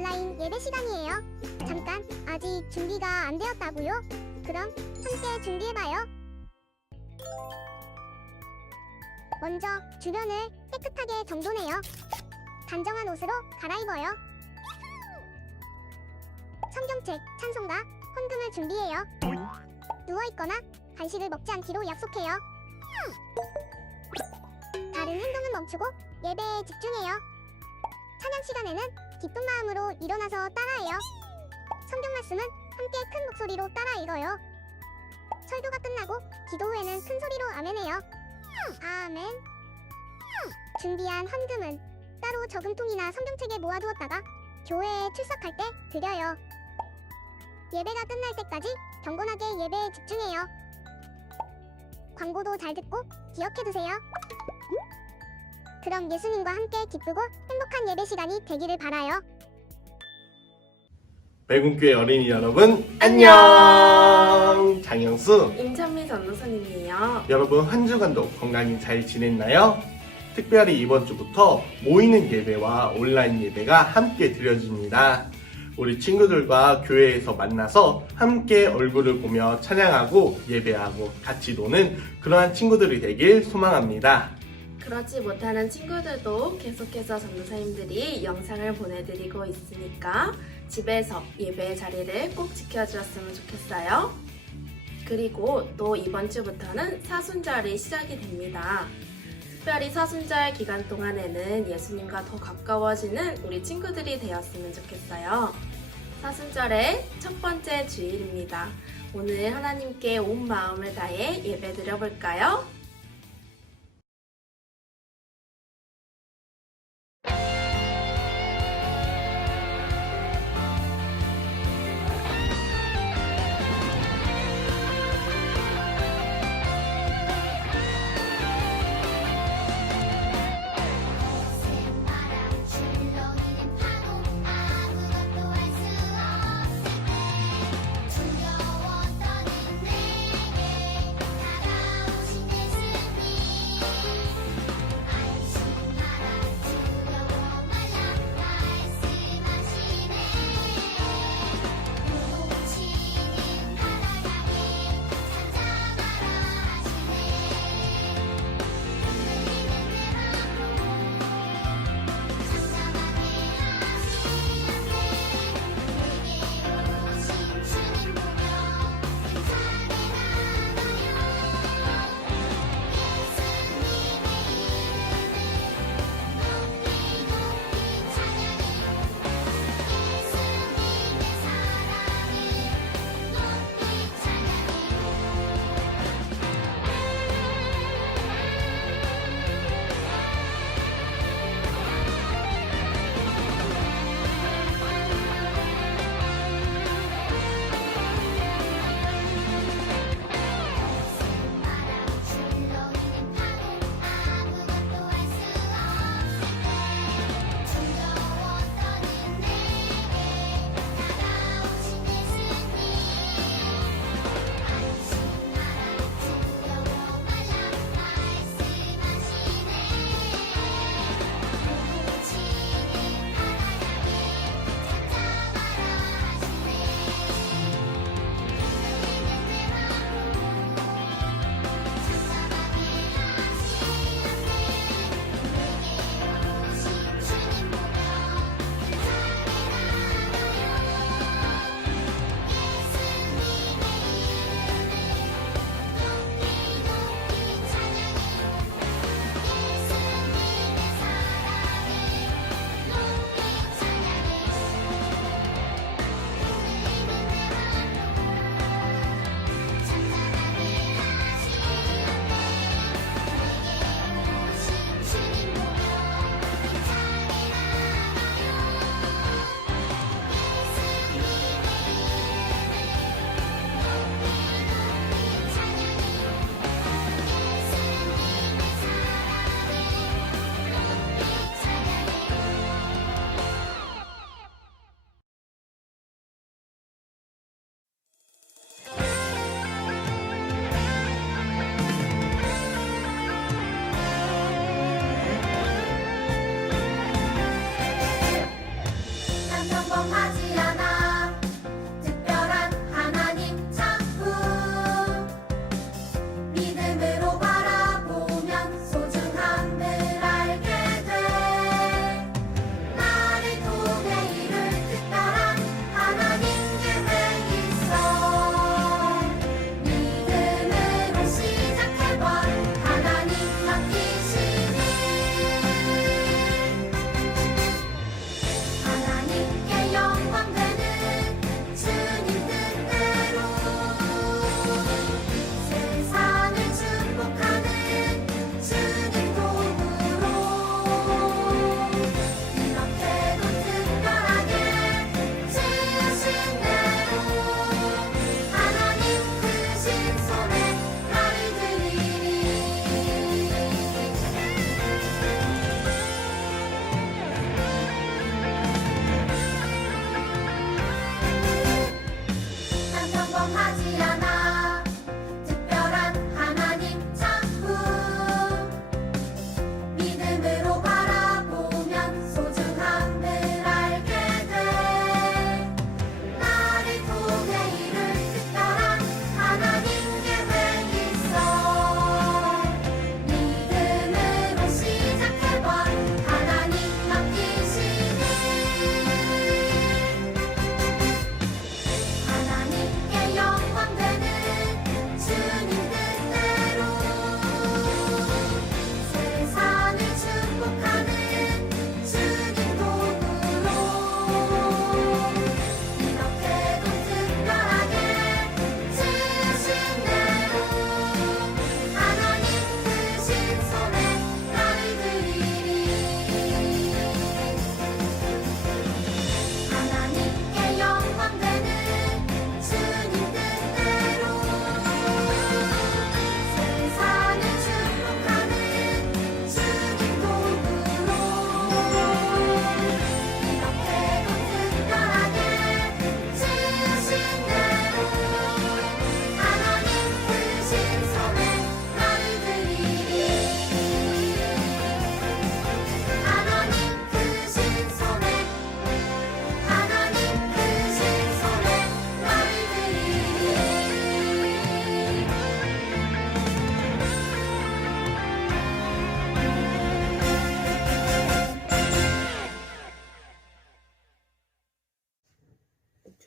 온라인 예배 시간이에요. 잠깐, 아직 준비가 안 되었다고요? 그럼 함께 준비해봐요. 먼저 주변을 깨끗하게 정돈해요. 단정한 옷으로 갈아입어요. 성경책, 찬송가, 헌금을 준비해요. 누워있거나 간식을 먹지 않기로 약속해요. 다른 행동은 멈추고 예배에 집중해요. 찬양 시간에는 기쁜 마음으로 일어나서 따라해요. 성경 말씀은 함께 큰 목소리로 따라 읽어요. 설교가 끝나고 기도 후에는 큰 소리로 아멘해요. 아멘. 준비한 헌금은 따로 저금통이나 성경책에 모아두었다가 교회에 출석할 때 드려요. 예배가 끝날 때까지 경건하게 예배에 집중해요. 광고도 잘 듣고 기억해두세요. 그럼 예수님과 함께 기쁘고 행복한 예배 시간이 되기를 바라요. 매군교회 어린이 여러분 안녕. 장영수 임찬미 전도사님이에요. 여러분 한 주간도 건강히 잘 지냈나요? 특별히 이번 주부터 모이는 예배와 온라인 예배가 함께 드려집니다. 우리 친구들과 교회에서 만나서 함께 얼굴을 보며 찬양하고 예배하고 같이 노는 그러한 친구들이 되길 소망합니다. 그렇지 못하는 친구들도 계속해서 전도사님들이 영상을 보내드리고 있으니까 집에서 예배 자리를 꼭 지켜주었으면 좋겠어요. 그리고 또 이번 주부터는 사순절이 시작이 됩니다. 특별히 사순절 기간 동안에는 예수님과 더 가까워지는 우리 친구들이 되었으면 좋겠어요. 사순절의 첫 번째 주일입니다. 오늘 하나님께 온 마음을 다해 예배 드려볼까요? 두려웠던 내게 다가오신 내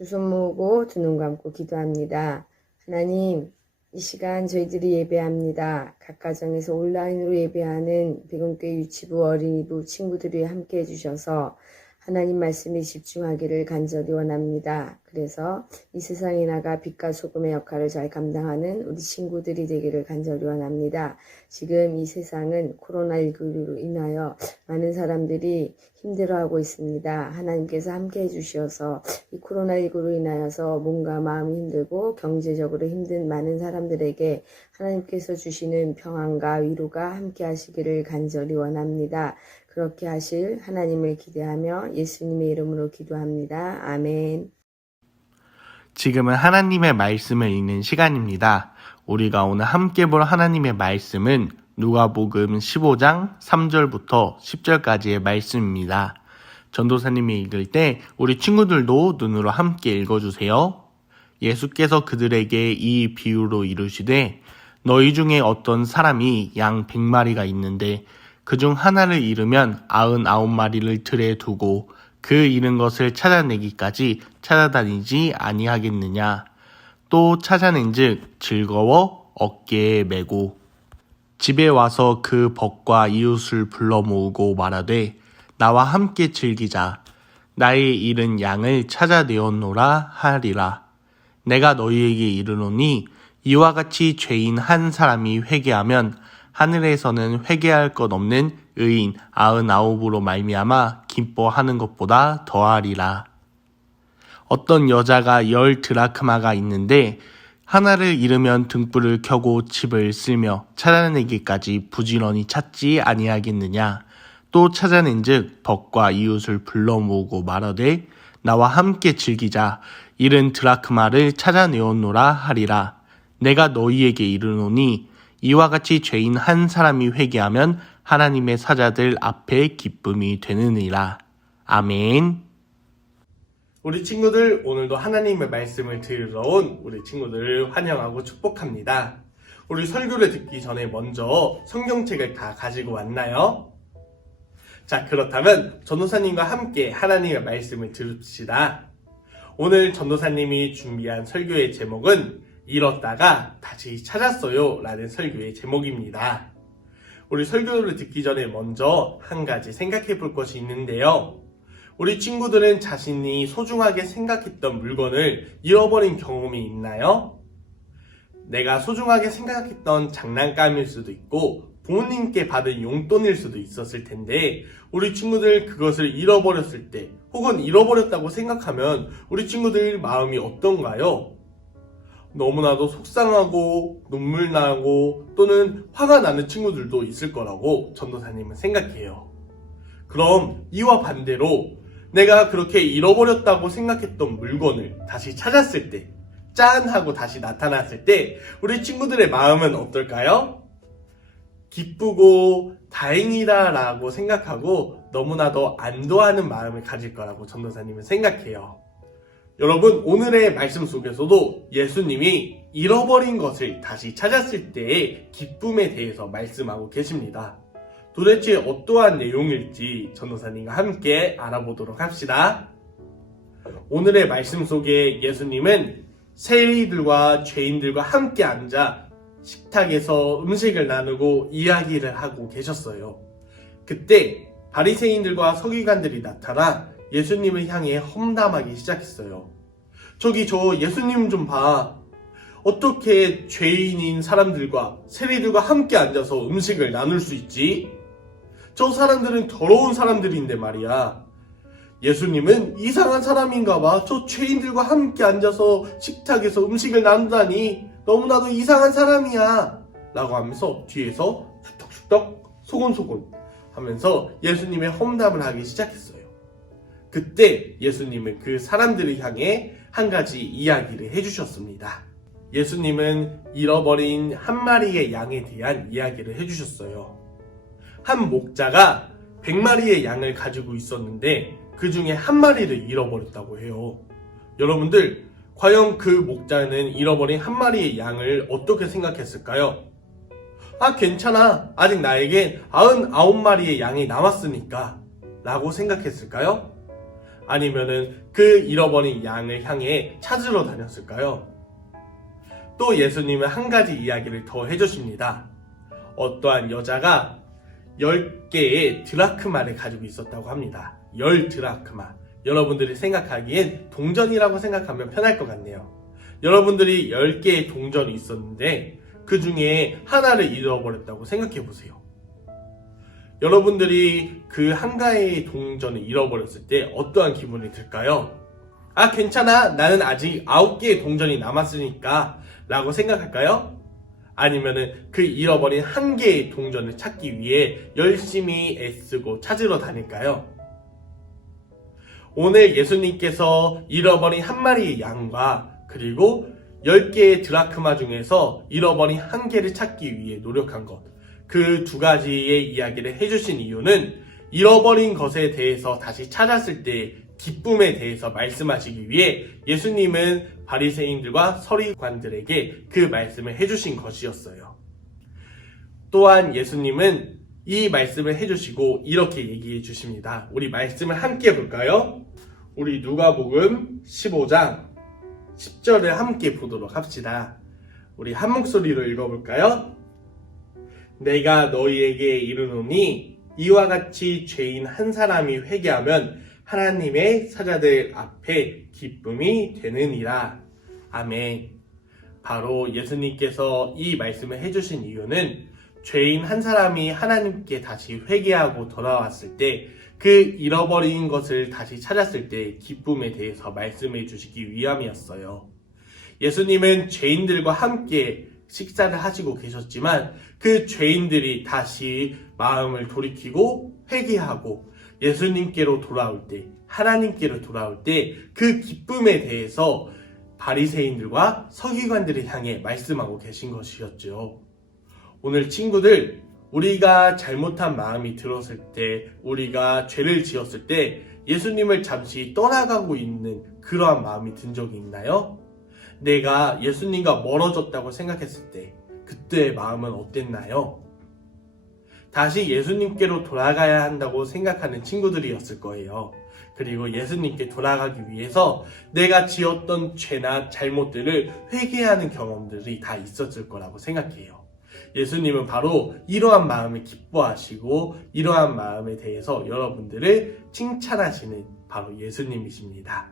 두 손 모으고 두 눈 감고 기도합니다. 하나님, 이 시간 저희들이 예배합니다. 각 가정에서 온라인으로 예배하는 백운교회 유치부 어린이부 친구들이 함께 해주셔서 하나님 말씀에 집중하기를 간절히 원합니다. 그래서 이 세상에 나가 빛과 소금의 역할을 잘 감당하는 우리 친구들이 되기를 간절히 원합니다. 지금 이 세상은 코로나19로 인하여 많은 사람들이 힘들어하고 있습니다. 하나님께서 함께 해주셔서 이 코로나19로 인하여서 몸과 마음이 힘들고 경제적으로 힘든 많은 사람들에게 하나님께서 주시는 평안과 위로가 함께 하시기를 간절히 원합니다. 그렇게 하실 하나님을 기대하며 예수님의 이름으로 기도합니다. 아멘. 지금은 하나님의 말씀을 읽는 시간입니다. 우리가 오늘 함께 볼 하나님의 말씀은 누가복음 15장 3절부터 10절까지의 말씀입니다. 전도사님이 읽을 때 우리 친구들도 눈으로 함께 읽어주세요. 예수께서 그들에게 이 비유로 이르시되 너희 중에 어떤 사람이 양 100마리가 있는데 그중 하나를 잃으면 99마리를 들에 두고 그 잃은 것을 찾아내기까지 찾아다니지 아니하겠느냐. 또 찾아낸즉 즐거워 어깨에 메고 집에 와서 그 벗과 이웃을 불러 모으고 말하되 나와 함께 즐기자. 나의 잃은 양을 찾아내었노라 하리라. 내가 너희에게 이르노니 이와 같이 죄인 한 사람이 회개하면 하늘에서는 회개할 것 없는 의인 99으로 말미암아 기뻐하는 것보다 더하리라. 어떤 여자가 10 드라크마가 있는데 하나를 잃으면 등불을 켜고 집을 쓸며 찾아내기까지 부지런히 찾지 아니하겠느냐. 또 찾아낸즉 벗과 이웃을 불러 모으고 말하되 나와 함께 즐기자. 잃은 드라크마를 찾아내었노라 하리라. 내가 너희에게 이르노니 이와 같이 죄인 한 사람이 회개하면 하나님의 사자들 앞에 기쁨이 되느니라. 아멘. 우리 친구들, 오늘도 하나님의 말씀을 들으러 온 우리 친구들을 환영하고 축복합니다. 우리 설교를 듣기 전에 먼저 성경책을 다 가지고 왔나요? 자, 그렇다면 전도사님과 함께 하나님의 말씀을 들읍시다. 오늘 전도사님이 준비한 설교의 제목은 잃었다가 다시 찾았어요 라는 설교의 제목입니다. 우리 설교를 듣기 전에 먼저 한 가지 생각해 볼 것이 있는데요. 우리 친구들은 자신이 소중하게 생각했던 물건을 잃어버린 경험이 있나요? 내가 소중하게 생각했던 장난감일 수도 있고 부모님께 받은 용돈일 수도 있었을 텐데 우리 친구들 그것을 잃어버렸을 때 혹은 잃어버렸다고 생각하면 우리 친구들 마음이 어떤가요? 너무나도 속상하고 눈물 나고 또는 화가 나는 친구들도 있을 거라고 전도사님은 생각해요. 그럼 이와 반대로 내가 그렇게 잃어버렸다고 생각했던 물건을 다시 찾았을 때, 짠! 하고 다시 나타났을 때 우리 친구들의 마음은 어떨까요? 기쁘고 다행이다 라고 생각하고 너무나도 안도하는 마음을 가질 거라고 전도사님은 생각해요. 여러분, 오늘의 말씀 속에서도 예수님이 잃어버린 것을 다시 찾았을 때의 기쁨에 대해서 말씀하고 계십니다. 도대체 어떠한 내용일지 전도사님과 함께 알아보도록 합시다. 오늘의 말씀 속에 예수님은 세리들과 죄인들과 함께 앉아 식탁에서 음식을 나누고 이야기를 하고 계셨어요. 그때 바리새인들과 서기관들이 나타나 예수님을 향해 험담하기 시작했어요. 저기 저 예수님 좀 봐. 어떻게 죄인인 사람들과 세리들과 함께 앉아서 음식을 나눌 수 있지? 저 사람들은 더러운 사람들인데 말이야. 예수님은 이상한 사람인가 봐. 저 죄인들과 함께 앉아서 식탁에서 음식을 나누다니 너무나도 이상한 사람이야 라고 하면서 뒤에서 툭툭툭 소곤소곤 하면서 예수님의 험담을 하기 시작했어요. 그때 예수님은 그 사람들을 향해 한 가지 이야기를 해주셨습니다. 예수님은 잃어버린 한 마리의 양에 대한 이야기를 해주셨어요. 한 목자가 100마리의 양을 가지고 있었는데 그 중에 한 마리를 잃어버렸다고 해요. 여러분들, 과연 그 목자는 잃어버린 한 마리의 양을 어떻게 생각했을까요? 아, 괜찮아. 아직 나에겐 99마리의 양이 남았으니까 라고 생각했을까요? 아니면은 그 잃어버린 양을 향해 찾으러 다녔을까요? 또 예수님은 한 가지 이야기를 더 해주십니다. 어떠한 여자가 10개의 드라크마를 가지고 있었다고 합니다. 10드라크마. 여러분들이 생각하기엔 동전이라고 생각하면 편할 것 같네요. 여러분들이 10개의 동전이 있었는데 그 중에 하나를 잃어버렸다고 생각해 보세요. 여러분들이 그 한가의 동전을 잃어버렸을 때 어떠한 기분이 들까요? 아, 괜찮아. 나는 아직 9개의 동전이 남았으니까 라고 생각할까요? 아니면은 그 잃어버린 1개의 동전을 찾기 위해 열심히 애쓰고 찾으러 다닐까요? 오늘 예수님께서 잃어버린 한 마리의 양과 그리고 10개의 드라크마 중에서 잃어버린 1개를 찾기 위해 노력한 것, 그 두 가지의 이야기를 해주신 이유는 잃어버린 것에 대해서 다시 찾았을 때 기쁨에 대해서 말씀하시기 위해 예수님은 바리새인들과 서기관들에게 그 말씀을 해주신 것이었어요. 또한 예수님은 이 말씀을 해주시고 이렇게 얘기해 주십니다. 우리 말씀을 함께 볼까요? 우리 누가복음 15장 10절을 함께 보도록 합시다. 우리 한 목소리로 읽어볼까요? 내가 너희에게 이르노니 이와 같이 죄인 한 사람이 회개하면 하나님의 사자들 앞에 기쁨이 되느니라. 아멘. 바로 예수님께서 이 말씀을 해주신 이유는 죄인 한 사람이 하나님께 다시 회개하고 돌아왔을 때 그 잃어버린 것을 다시 찾았을 때 기쁨에 대해서 말씀해 주시기 위함이었어요. 예수님은 죄인들과 함께 식사를 하시고 계셨지만 그 죄인들이 다시 마음을 돌이키고 회개하고 예수님께로 돌아올 때, 하나님께로 돌아올 때 그 기쁨에 대해서 바리새인들과 서기관들을 향해 말씀하고 계신 것이었죠. 오늘 친구들, 우리가 잘못한 마음이 들었을 때, 우리가 죄를 지었을 때 예수님을 잠시 떠나가고 있는 그러한 마음이 든 적이 있나요? 내가 예수님과 멀어졌다고 생각했을 때 그때의 마음은 어땠나요? 다시 예수님께로 돌아가야 한다고 생각하는 친구들이었을 거예요. 그리고 예수님께 돌아가기 위해서 내가 지었던 죄나 잘못들을 회개하는 경험들이 다 있었을 거라고 생각해요. 예수님은 바로 이러한 마음을 기뻐하시고 이러한 마음에 대해서 여러분들을 칭찬하시는 바로 예수님이십니다.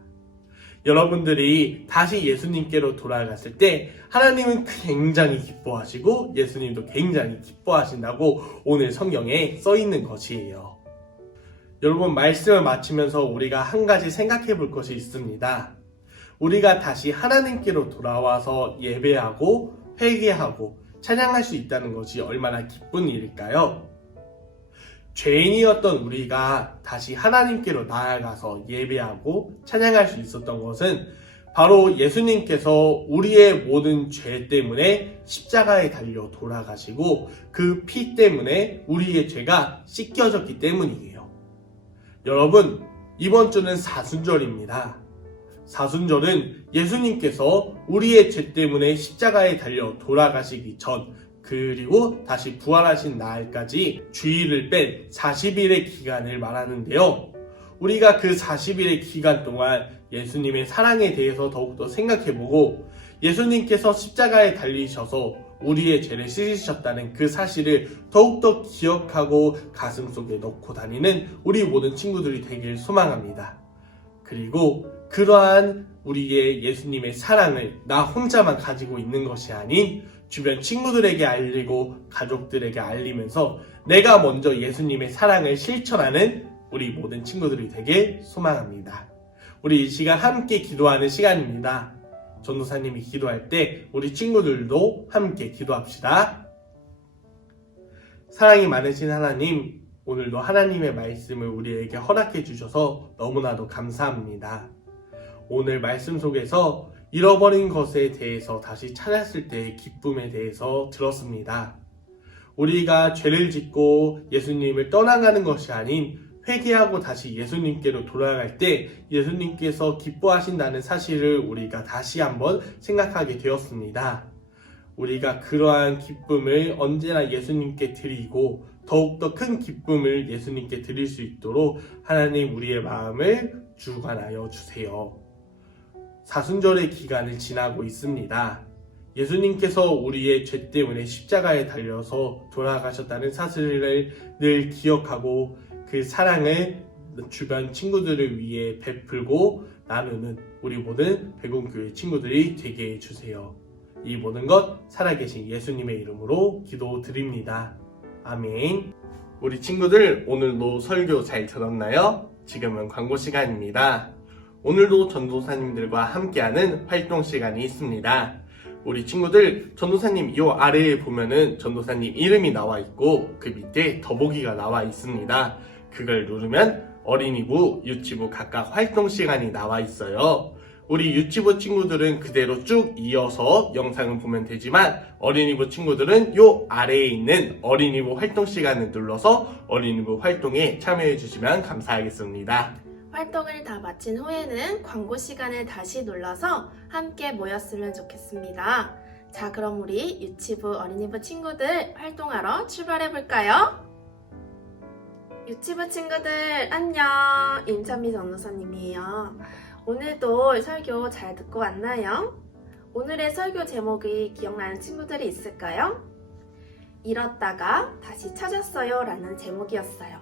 여러분들이 다시 예수님께로 돌아갔을 때 하나님은 굉장히 기뻐하시고 예수님도 굉장히 기뻐하신다고 오늘 성경에 써 있는 것이에요. 여러분, 말씀을 마치면서 우리가 한 가지 생각해 볼 것이 있습니다. 우리가 다시 하나님께로 돌아와서 예배하고 회개하고 찬양할 수 있다는 것이 얼마나 기쁜 일일까요? 죄인이었던 우리가 다시 하나님께로 나아가서 예배하고 찬양할 수 있었던 것은 바로 예수님께서 우리의 모든 죄 때문에 십자가에 달려 돌아가시고 그 피 때문에 우리의 죄가 씻겨졌기 때문이에요. 여러분, 이번 주는 사순절입니다. 사순절은 예수님께서 우리의 죄 때문에 십자가에 달려 돌아가시기 전 그리고 다시 부활하신 날까지 주일을 뺀 40일의 기간을 말하는데요. 우리가 그 40일의 기간 동안 예수님의 사랑에 대해서 더욱더 생각해보고 예수님께서 십자가에 달리셔서 우리의 죄를 씻으셨다는 그 사실을 더욱더 기억하고 가슴속에 넣고 다니는 우리 모든 친구들이 되길 소망합니다. 그리고 그러한 우리의 예수님의 사랑을 나 혼자만 가지고 있는 것이 아닌 주변 친구들에게 알리고 가족들에게 알리면서 내가 먼저 예수님의 사랑을 실천하는 우리 모든 친구들이 되길 소망합니다. 우리 이 시간 함께 기도하는 시간입니다. 전도사님이 기도할 때 우리 친구들도 함께 기도합시다. 사랑이 많으신 하나님, 오늘도 하나님의 말씀을 우리에게 허락해 주셔서 너무나도 감사합니다. 오늘 말씀 속에서 잃어버린 것에 대해서 다시 찾았을 때의 기쁨에 대해서 들었습니다. 우리가 죄를 짓고 예수님을 떠나가는 것이 아닌 회개하고 다시 예수님께로 돌아갈 때 예수님께서 기뻐하신다는 사실을 우리가 다시 한번 생각하게 되었습니다. 우리가 그러한 기쁨을 언제나 예수님께 드리고 더욱더 큰 기쁨을 예수님께 드릴 수 있도록 하나님 우리의 마음을 주관하여 주세요. 사순절의 기간을 지나고 있습니다. 예수님께서 우리의 죄 때문에 십자가에 달려서 돌아가셨다는 사실을 늘 기억하고 그 사랑을 주변 친구들을 위해 베풀고 나누는 우리 모든 백운교회 친구들이 되게 해주세요. 이 모든 것 살아계신 예수님의 이름으로 기도드립니다. 아멘. 우리 친구들 오늘도 설교 잘 들었나요? 지금은 광고 시간입니다. 오늘도 전도사님들과 함께하는 활동 시간이 있습니다. 우리 친구들 전도사님 요 아래에 보면은 전도사님 이름이 나와 있고 그 밑에 더보기가 나와 있습니다. 그걸 누르면 어린이부, 유치부 각각 활동 시간이 나와 있어요. 우리 유치부 친구들은 그대로 쭉 이어서 영상을 보면 되지만 어린이부 친구들은 요 아래에 있는 어린이부 활동 시간을 눌러서 어린이부 활동에 참여해 주시면 감사하겠습니다. 활동을 다 마친 후에는 광고 시간을 다시 눌러서 함께 모였으면 좋겠습니다. 자, 그럼 우리 유치부, 어린이부 친구들 활동하러 출발해 볼까요? 유치부 친구들 안녕! 임찬미 전도사님이에요. 오늘도 설교 잘 듣고 왔나요? 오늘의 설교 제목이 기억나는 친구들이 있을까요? 잃었다가 다시 찾았어요 라는 제목이었어요.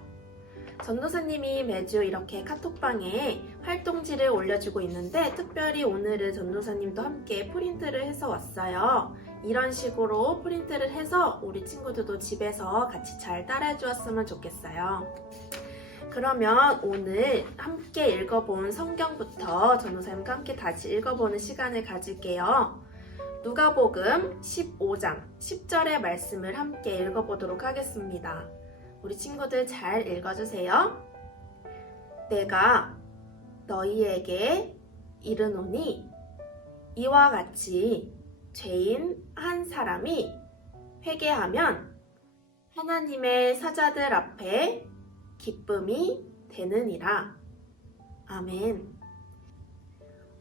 전도사님이 매주 이렇게 카톡방에 활동지를 올려주고 있는데 특별히 오늘은 전도사님도 함께 프린트를 해서 왔어요. 이런 식으로 프린트를 해서 우리 친구들도 집에서 같이 잘 따라해 주었으면 좋겠어요. 그러면 오늘 함께 읽어본 성경부터 전도사님과 함께 다시 읽어보는 시간을 가질게요. 누가복음 15장 10절의 말씀을 함께 읽어보도록 하겠습니다. 우리 친구들 잘 읽어주세요. 내가 너희에게 이르노니 이와 같이 죄인 한 사람이 회개하면 하나님의 사자들 앞에 기쁨이 되느니라. 아멘.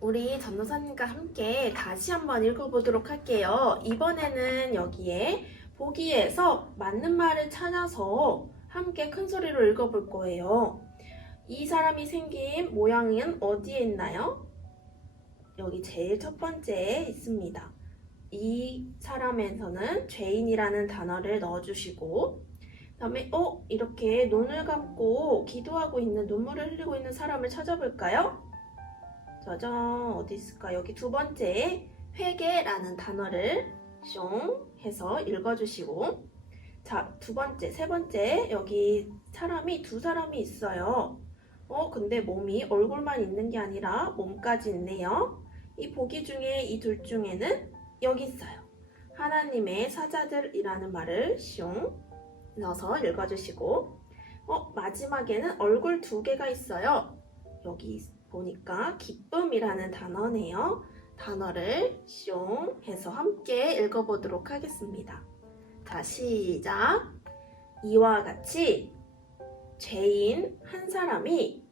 우리 전도사님과 함께 다시 한번 읽어보도록 할게요. 이번에는 여기에 보기에서 맞는 말을 찾아서 함께 큰 소리로 읽어볼 거예요. 이 사람이 생긴 모양은 어디에 있나요? 여기 제일 첫 번째에 있습니다. 이 사람에서는 죄인이라는 단어를 넣어주시고 그 다음에 이렇게 눈을 감고 기도하고 있는 눈물을 흘리고 있는 사람을 찾아볼까요? 짜잔, 어디 있을까? 여기 두 번째에 회개라는 단어를 숑 해서 읽어주시고 자, 두 번째, 세 번째 여기 사람이 두 사람이 있어요. 근데 몸이 얼굴만 있는 게 아니라 몸까지 있네요. 이 보기 중에 이 둘 중에는 여기 있어요. 하나님의 사자들이라는 말을 숑 넣어서 읽어주시고 마지막에는 얼굴 두 개가 있어요. 여기 보니까 기쁨이라는 단어네요. 단어를 숑 해서 함께 읽어보도록 하겠습니다. 자, 시작! 이와 같이 죄인 한 사람이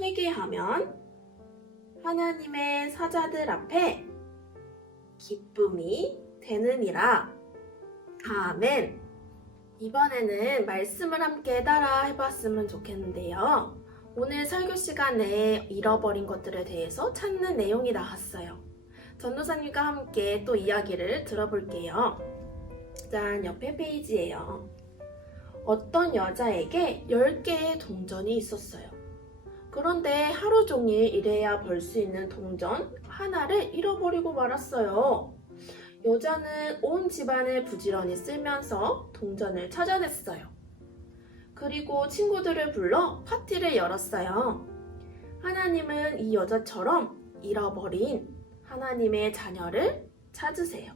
회개하면 하나님의 사자들 앞에 기쁨이 되느니라. 아멘. 이번에는 말씀을 함께 따라 해봤으면 좋겠는데요. 오늘 설교 시간에 잃어버린 것들에 대해서 찾는 내용이 나왔어요. 전도사님과 함께 또 이야기를 들어볼게요. 짠, 옆에 페이지예요. 어떤 여자에게 10개의 동전이 있었어요. 그런데 하루 종일 일해야 벌 수 있는 동전 하나를 잃어버리고 말았어요. 여자는 온 집안을 부지런히 쓸면서 동전을 찾아냈어요. 그리고 친구들을 불러 파티를 열었어요. 하나님은 이 여자처럼 잃어버린 하나님의 자녀를 찾으세요.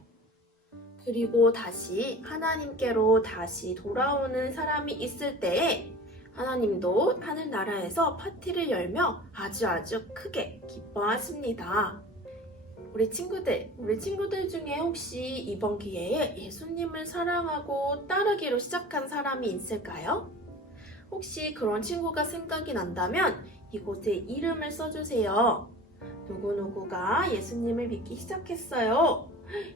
그리고 다시 하나님께로 다시 돌아오는 사람이 있을 때에 하나님도 하늘나라에서 파티를 열며 아주 크게 기뻐하십니다. 우리 친구들 중에 혹시 이번 기회에 예수님을 사랑하고 따르기로 시작한 사람이 있을까요? 혹시 그런 친구가 생각이 난다면 이곳에 이름을 써주세요. 누구누구가 예수님을 믿기 시작했어요.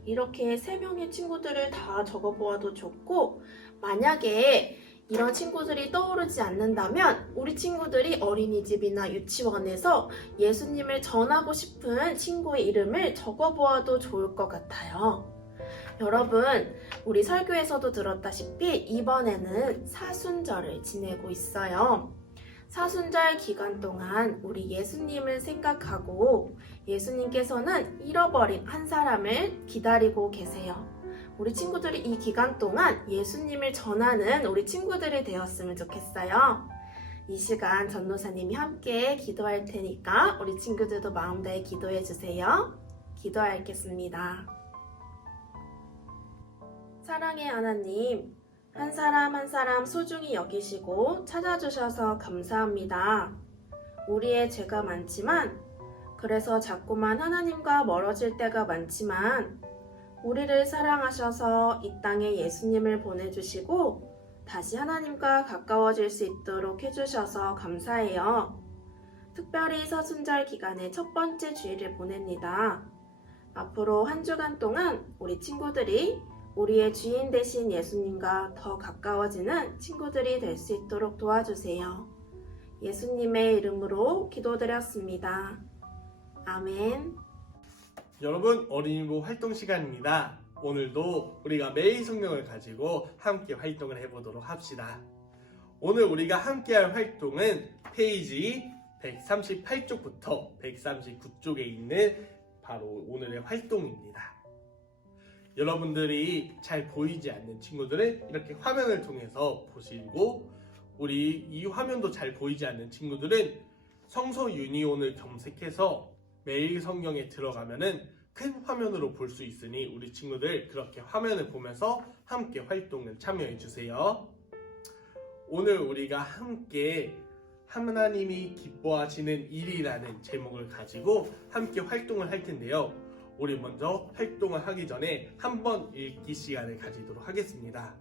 이렇게 3명의 친구들을 다 적어보아도 좋고 만약에 이런 친구들이 떠오르지 않는다면 우리 친구들이 어린이집이나 유치원에서 예수님을 전하고 싶은 친구의 이름을 적어보아도 좋을 것 같아요. 여러분, 우리 설교에서도 들었다시피 이번에는 사순절을 지내고 있어요. 사순절 기간 동안 우리 예수님을 생각하고 예수님께서는 잃어버린 한 사람을 기다리고 계세요. 우리 친구들이 이 기간 동안 예수님을 전하는 우리 친구들이 되었으면 좋겠어요. 이 시간 전도사님이 함께 기도할 테니까 우리 친구들도 마음 다해 기도해 주세요. 기도하겠습니다. 사랑의 하나님, 한 사람 한 사람 소중히 여기시고 찾아주셔서 감사합니다. 우리의 죄가 많지만, 그래서 자꾸만 하나님과 멀어질 때가 많지만, 우리를 사랑하셔서 이 땅에 예수님을 보내주시고 다시 하나님과 가까워질 수 있도록 해주셔서 감사해요. 특별히 사순절 기간의 첫 번째 주일을 보냅니다. 앞으로 한 주간 동안 우리 친구들이 우리의 주인 되신 예수님과 더 가까워지는 친구들이 될 수 있도록 도와주세요. 예수님의 이름으로 기도드렸습니다. 아멘. 여러분, 어린이부 활동 시간입니다. 오늘도 우리가 매일 성경을 가지고 함께 활동을 해보도록 합시다. 오늘 우리가 함께 할 활동은 페이지 138쪽부터 139쪽에 있는 바로 오늘의 활동입니다. 여러분들이 잘 보이지 않는 친구들은 이렇게 화면을 통해서 보시고, 우리 이 화면도 잘 보이지 않는 친구들은 성서 유니온을 검색해서 매일 성경에 들어가면은 큰 화면으로 볼 수 있으니 우리 친구들 그렇게 화면을 보면서 함께 활동을 참여해 주세요. 오늘 우리가 함께 하나님이 기뻐하시는 일이라는 제목을 가지고 함께 활동을 할 텐데요. 우리 먼저 활동을 하기 전에 한번 읽기 시간을 가지도록 하겠습니다.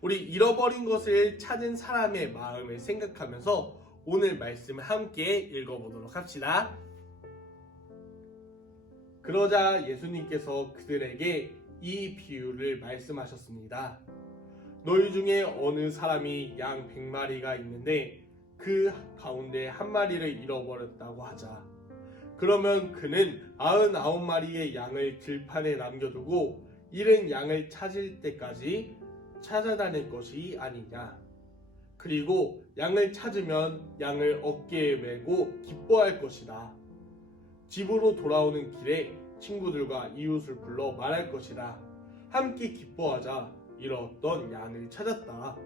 우리 잃어버린 것을 찾은 사람의 마음을 생각하면서 오늘 말씀을 함께 읽어보도록 합시다. 그러자 예수님께서 그들에게 이 비유를 말씀하셨습니다. 너희 중에 어느 사람이 양 100마리가 있는데 그 가운데 한 마리를 잃어버렸다고 하자. 그러면 그는 99마리의 양을 들판에 남겨두고 잃은 양을 찾을 때까지 찾아다닐 것이 아니냐. 그리고 양을 찾으면 양을 어깨에 메고 기뻐할 것이다. 집으로 돌아오는 길에 친구들과 이웃을 불러 말할 것이다. 함께 기뻐하자. 잃었던 양을 찾았다.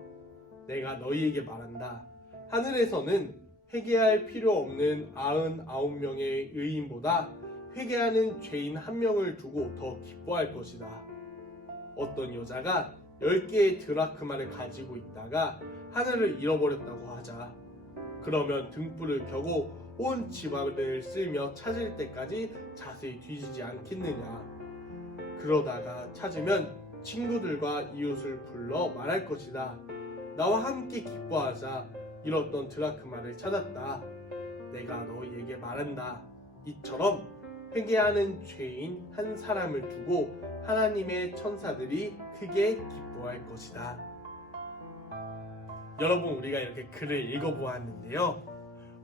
내가 너희에게 말한다. 하늘에서는 회개할 필요 없는 99명의 의인보다 회개하는 죄인 한 명을 두고 더 기뻐할 것이다. 어떤 여자가 10개의 드라크마를 가지고 있다가 하나를 잃어버렸다고 하자. 그러면 등불을 켜고 온 집안을 쓸며 찾을 때까지 자세히 뒤지지 않겠느냐. 그러다가 찾으면 친구들과 이웃을 불러 말할 것이다. 나와 함께 기뻐하자. 잃었던 드라크마를 찾았다. 내가 너희에게 말한다. 이처럼 회개하는 죄인 한 사람을 두고 하나님의 천사들이 크게 기뻐할 것이다. 여러분, 우리가 이렇게 글을 읽어보았는데요.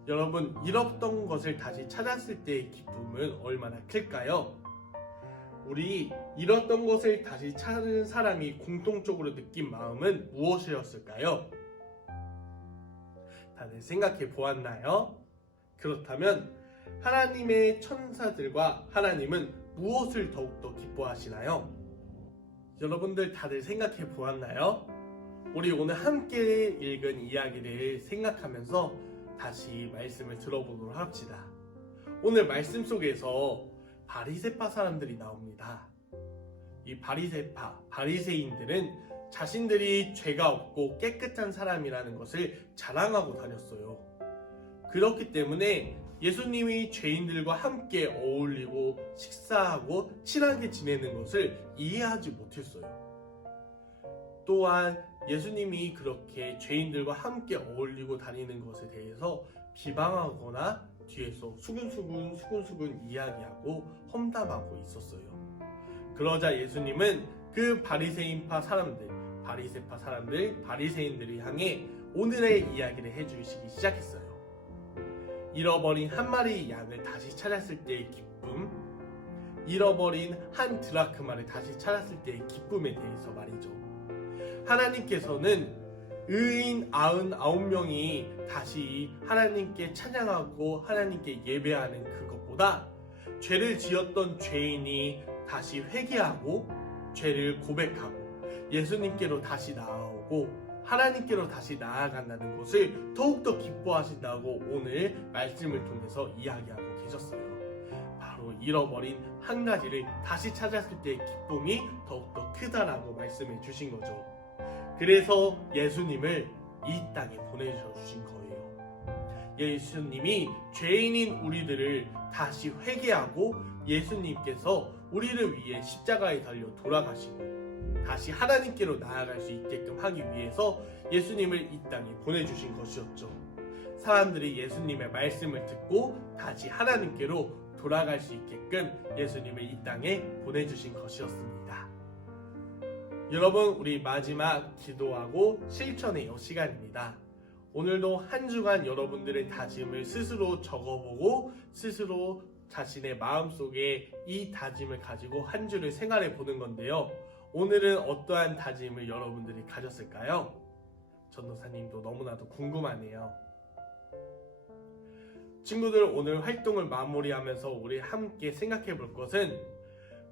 여러분, 잃었던 것을 다시 찾았을 때의 기쁨은 얼마나 클까요? 우리 잃었던 것을 다시 찾은 사람이 공통적으로 느낀 마음은 무엇이었을까요? 다들 생각해 보았나요? 그렇다면 하나님의 천사들과 하나님은 무엇을 더욱더 기뻐하시나요? 여러분들 다들 생각해 보았나요? 우리 오늘 함께 읽은 이야기를 생각하면서 다시 말씀을 들어보도록 합시다. 오늘 말씀 속에서 바리새파 사람들이 나옵니다. 이 바리새인들은 자신들이 죄가 없고 깨끗한 사람이라는 것을 자랑하고 다녔어요. 그렇기 때문에 예수님이 죄인들과 함께 어울리고 식사하고 친하게 지내는 것을 이해하지 못했어요. 또한 예수님이 그렇게 죄인들과 함께 어울리고 다니는 것에 대해서 비방하거나 뒤에서 수근수근 이야기하고 험담하고 있었어요. 그러자 예수님은 그 바리새인파 사람들, 바리새파 사람들, 바리새인들을 향해 오늘의 이야기를 해주시기 시작했어요. 잃어버린 한 마리 양을 다시 찾았을 때의 기쁨, 잃어버린 한 드라크마를 다시 찾았을 때의 기쁨에 대해서 말이죠. 하나님께서는 의인 99명이 다시 하나님께 찬양하고 하나님께 예배하는 그것보다 죄를 지었던 죄인이 다시 회개하고 죄를 고백하고 예수님께로 다시 나아오고 하나님께로 다시 나아간다는 것을 더욱더 기뻐하신다고 오늘 말씀을 통해서 이야기하고 계셨어요. 바로 잃어버린 한 가지를 다시 찾았을 때의 기쁨이 더욱더 크다라고 말씀해 주신 거죠. 그래서 예수님을 이 땅에 보내주신 거예요. 예수님이 죄인인 우리들을 다시 회개하고 예수님께서 우리를 위해 십자가에 달려 돌아가시고 다시 하나님께로 나아갈 수 있게끔 하기 위해서 예수님을 이 땅에 보내주신 것이었죠. 사람들이 예수님의 말씀을 듣고 다시 하나님께로 돌아갈 수 있게끔 예수님을 이 땅에 보내주신 것이었습니다. 여러분, 우리 마지막 기도하고 실천의 시간입니다. 오늘도 한 주간 여러분들의 다짐을 스스로 적어보고 스스로 자신의 마음속에 이 다짐을 가지고 한 주를 생활해 보는 건데요. 오늘은 어떠한 다짐을 여러분들이 가졌을까요? 전도사님도 너무나도 궁금하네요. 친구들, 오늘 활동을 마무리하면서 우리 함께 생각해 볼 것은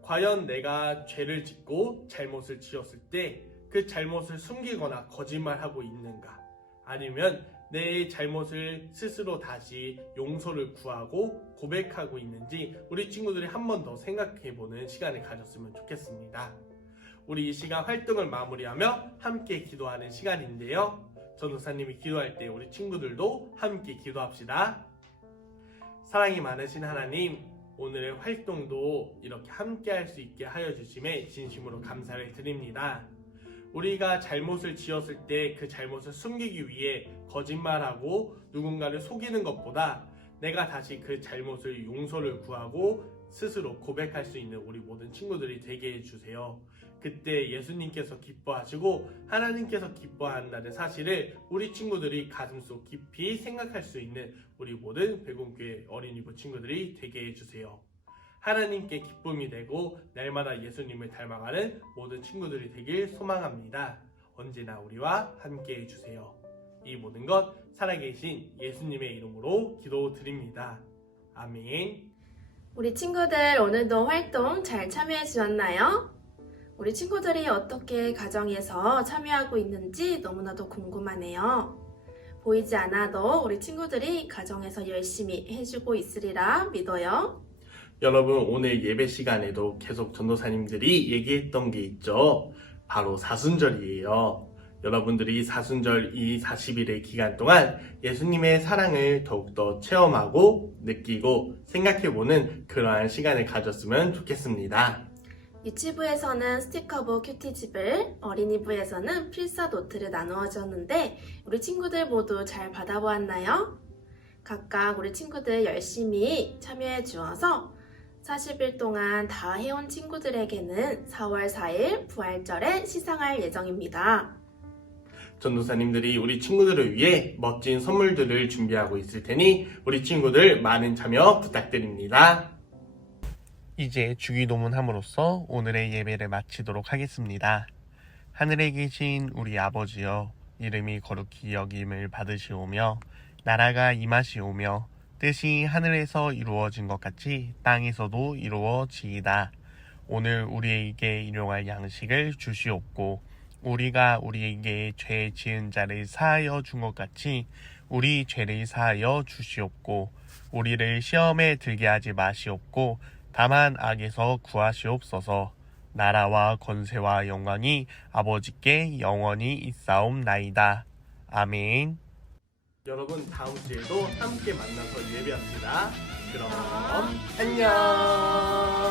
과연 내가 죄를 짓고 잘못을 지었을 때 그 잘못을 숨기거나 거짓말하고 있는가? 아니면 내 잘못을 스스로 다시 용서를 구하고 고백하고 있는지 우리 친구들이 한 번 더 생각해보는 시간을 가졌으면 좋겠습니다. 우리 이 시간 활동을 마무리하며 함께 기도하는 시간인데요. 전도사님이 기도할 때 우리 친구들도 함께 기도합시다. 사랑이 많으신 하나님, 오늘의 활동도 이렇게 함께 할 수 있게 하여 주심에 진심으로 감사를 드립니다. 우리가 잘못을 지었을 때 그 잘못을 숨기기 위해 거짓말하고 누군가를 속이는 것보다 내가 다시 그 잘못을 용서를 구하고 스스로 고백할 수 있는 우리 모든 친구들이 되게 해주세요. 그때 예수님께서 기뻐하시고 하나님께서 기뻐한다는 사실을 우리 친구들이 가슴속 깊이 생각할 수 있는 우리 모든 백운교회 어린이부 친구들이 되게 해주세요. 하나님께 기쁨이 되고 날마다 예수님을 닮아가는 모든 친구들이 되길 소망합니다. 언제나 우리와 함께 해주세요. 이 모든 것 살아계신 예수님의 이름으로 기도드립니다. 아멘. 우리 친구들 오늘도 활동 잘 참여해 주셨나요? 우리 친구들이 어떻게 가정에서 참여하고 있는지 너무나도 궁금하네요. 보이지 않아도 우리 친구들이 가정에서 열심히 해주고 있으리라 믿어요. 여러분, 오늘 예배 시간에도 계속 전도사님들이 얘기했던 게 있죠. 바로 사순절이에요. 여러분들이 사순절 이 40일의 기간 동안 예수님의 사랑을 더욱더 체험하고 느끼고 생각해보는 그러한 시간을 가졌으면 좋겠습니다. 유치부에서는 스티커북 큐티집을, 어린이부에서는 필사 노트를 나누어 줬는데 우리 친구들 모두 잘 받아보았나요? 각각 우리 친구들 열심히 참여해 주어서 40일 동안 다 해온 친구들에게는 4월 4일 부활절에 시상할 예정입니다. 전도사님들이 우리 친구들을 위해 멋진 선물들을 준비하고 있을 테니 우리 친구들 많은 참여 부탁드립니다. 이제 주기도문 함으로써 오늘의 예배를 마치도록 하겠습니다. 하늘에 계신 우리 아버지여, 이름이 거룩히 여김을 받으시오며 나라가 임하시오며 뜻이 하늘에서 이루어진 것 같이 땅에서도 이루어지이다. 오늘 우리에게 일용할 양식을 주시옵고 우리가 우리에게 죄 지은 자를 사하여 준 것 같이 우리 죄를 사하여 주시옵고 우리를 시험에 들게 하지 마시옵고 다만 악에서 구하시옵소서. 나라와 권세와 영광이 아버지께 영원히 있사옵나이다. 아멘. 여러분, 다음 주에도 함께 만나서 예배합시다. 그럼 안녕.